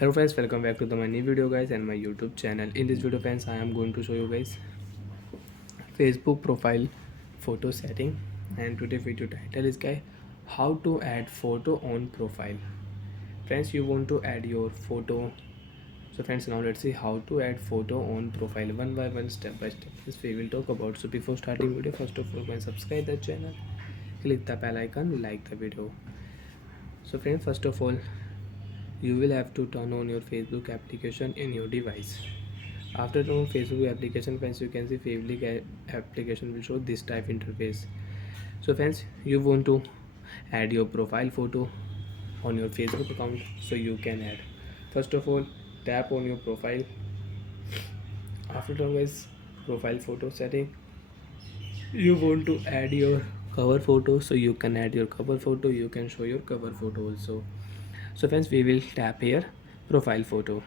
Hello friends, welcome back to my new video guys and my YouTube channel. In this video friends, I am going to show you guys Facebook profile photo setting, and today video title is guys how to add photo on profile. Friends, you want to add your photo. So friends, now let's see how to add photo on profile one by one, step by step. This we will talk about. So before starting video, first of all, guys, subscribe the channel, click the bell icon, like the video. So friends, first of all, you will have to turn on your Facebook application in your device. After turn on Facebook application, friends, you can see Facebook application will show this type interface. So friends, you want to add your profile photo on your Facebook account, so you can add. First of all, tap on your profile. After turn guys, profile photo setting, you want to add your cover photo, so you can add your cover photo, you can show your cover photo also. So friends, we will tap here profile photo.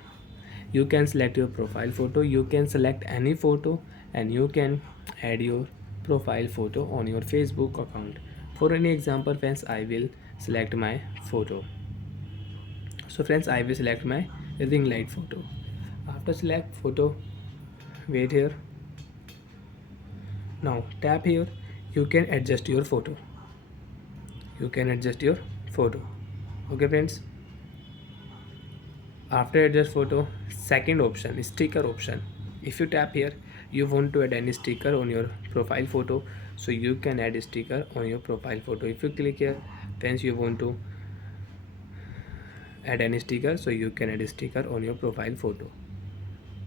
You can select your profile photo, you can select any photo, and you can add your profile photo on your Facebook account. For any example friends, I will select my photo. So friends, I will select my ring light photo. After select photo, wait here. Now tap here. You can adjust your photo. You can adjust your photo. Okay friends. After adjust photo, second option is sticker option. If you tap here, you want to add any sticker on your profile photo, so you can add a sticker on your profile photo. If you click here, friends, you want to add any sticker, so you can add a sticker on your profile photo.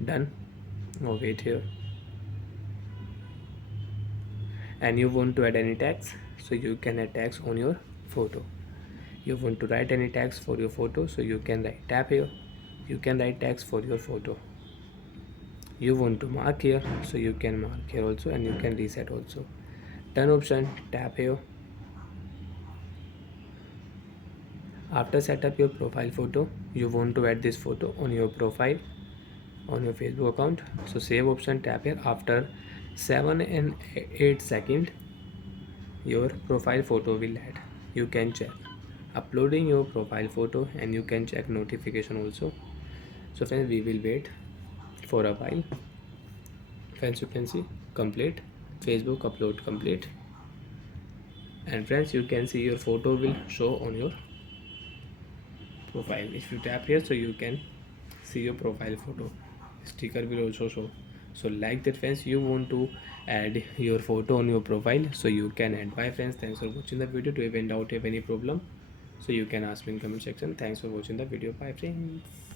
Done. Now wait here. And you want to add any tags, so you can add tags on your photo. You want to write any tags for your photo, so you can write. Tap here. You can write tags for your photo. You want to mark here, so you can mark here also, and you can reset also. Done option, tap here. After set up your profile photo, you want to add this photo on your profile on your Facebook account, so save option, tap here. After 7 and 8 seconds, your profile photo will add. You can check uploading your profile photo, and you can check notification also. So friends, we will wait for a while. Friends, you can see complete Facebook upload complete, and friends, you can see your photo will show on your profile. If you tap here, so you can see your profile photo. Sticker will also show. So like that friends, you want to add your photo on your profile, so you can add. Bye friends, thanks for watching the video. Do you have any doubt, have any problem, so you can ask me in comment section. Thanks for watching the video. Bye friends.